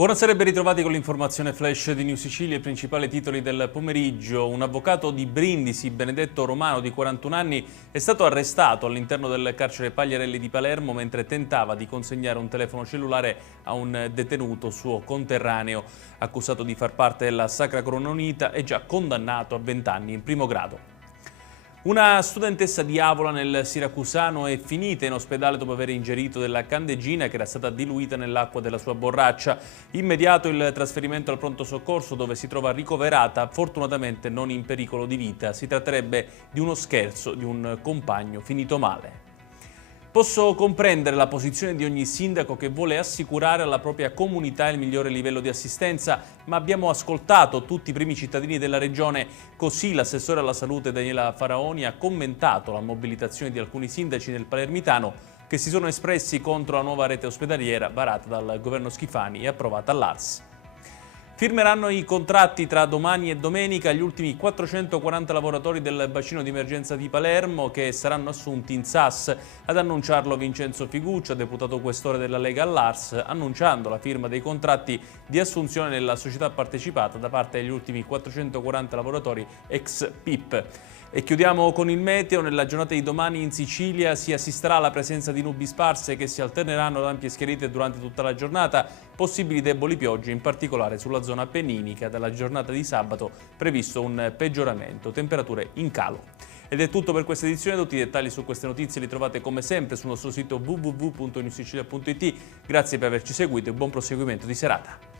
Buonasera e ben ritrovati con l'informazione flash di New Sicilia. I principali titoli del pomeriggio. Un avvocato di Brindisi, Benedetto Romano, di 41 anni, è stato arrestato all'interno del carcere Pagliarelli di Palermo mentre tentava di consegnare un telefono cellulare a un detenuto suo conterraneo. Accusato di far parte della Sacra Corona Unita, è già condannato a 20 anni in primo grado. Una studentessa di Avola nel Siracusano è finita in ospedale dopo aver ingerito della candeggina che era stata diluita nell'acqua della sua borraccia. Immediato il trasferimento al pronto soccorso dove si trova ricoverata, fortunatamente non in pericolo di vita. Si tratterebbe di uno scherzo di un compagno finito male. Posso comprendere la posizione di ogni sindaco che vuole assicurare alla propria comunità il migliore livello di assistenza, ma abbiamo ascoltato tutti i primi cittadini della regione. Così l'assessore alla salute Daniela Faraoni ha commentato la mobilitazione di alcuni sindaci del Palermitano che si sono espressi contro la nuova rete ospedaliera varata dal governo Schifani e approvata all'ARS. Firmeranno i contratti tra domani e domenica gli ultimi 440 lavoratori del bacino di emergenza di Palermo che saranno assunti in SAS. Ad annunciarlo Vincenzo Figuccia, deputato questore della Lega all'ARS, annunciando la firma dei contratti di assunzione nella società partecipata da parte degli ultimi 440 lavoratori ex PIP. E chiudiamo con il meteo. Nella giornata di domani in Sicilia si assisterà alla presenza di nubi sparse che si alterneranno ad ampie schiarite durante tutta la giornata, possibili deboli piogge in particolare sulla zona appenninica. Dalla giornata di sabato previsto un peggioramento, temperature in calo. Ed è tutto per questa edizione. Tutti i dettagli su queste notizie li trovate come sempre sul nostro sito www.newsicilia.it. Grazie per averci seguito e buon proseguimento di serata.